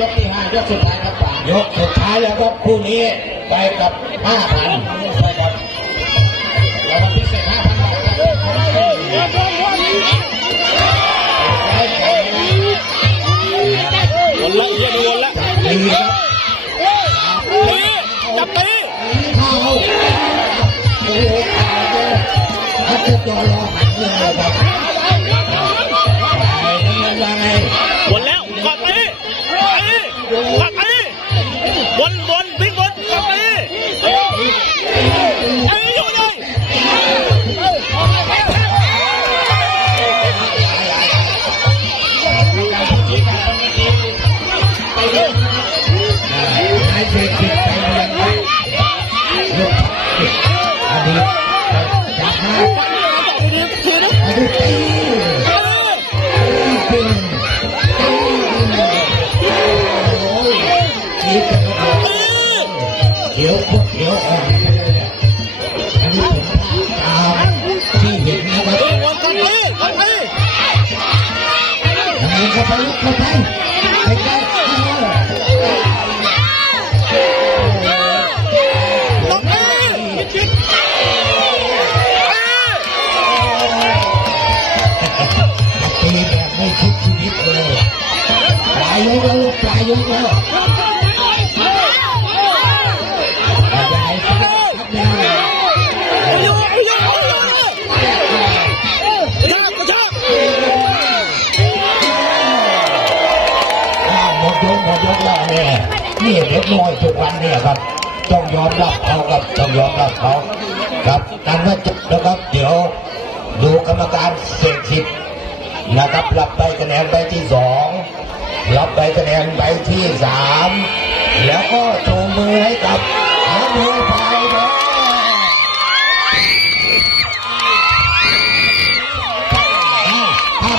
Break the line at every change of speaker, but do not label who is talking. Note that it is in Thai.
ยกที่ห้ายกสุดท้ายครับป่ายกสุดท้ายแล้วครับคู่นี้ไปกับห้าพันใช่ครับรางวัลพิเศษห้าพันบาทครับ
วนละเฮียดูวนละ
ดีครับ
ตีจับตี
เข้าโอ้โหขาดเลยถ้าจะจอรอหันเลยครับ
ตีกอดตีวนวนวิ่งวนกอดตีไอ้อยู่เลย
ให้เด็กผิดไปเรียนไว้ยกอดีตจากห้า จีบกันแล้วเขียวพวกเขียวออนไปเลยเนี่ยอันนี้ผมตามที่เห็นนะครับ
วนกอดตีกอดตี
ทำไมก็ไปลุกเข้าไปไปใกล้
ตบตีจิต
ตีแบบไม่คิดชีวิตเลยปลายยกแล้วปลายยกแล้ว ลงพ
อ
ยกหมดยกแล้วเนี่ยนี่เด็กน้อยทุกวันเนี่ยครับ ต้องยอมรับเขาครับต้องยอมรับเขาครับการว่าจบนะครับ เดี๋ยวดูกรรมการเศษสิบนะครับรับไปคะแนนใบที่สองรับไปคะแนนใบที่สามแล้วก็โชว์มือให้กับนักมวยฝ่าย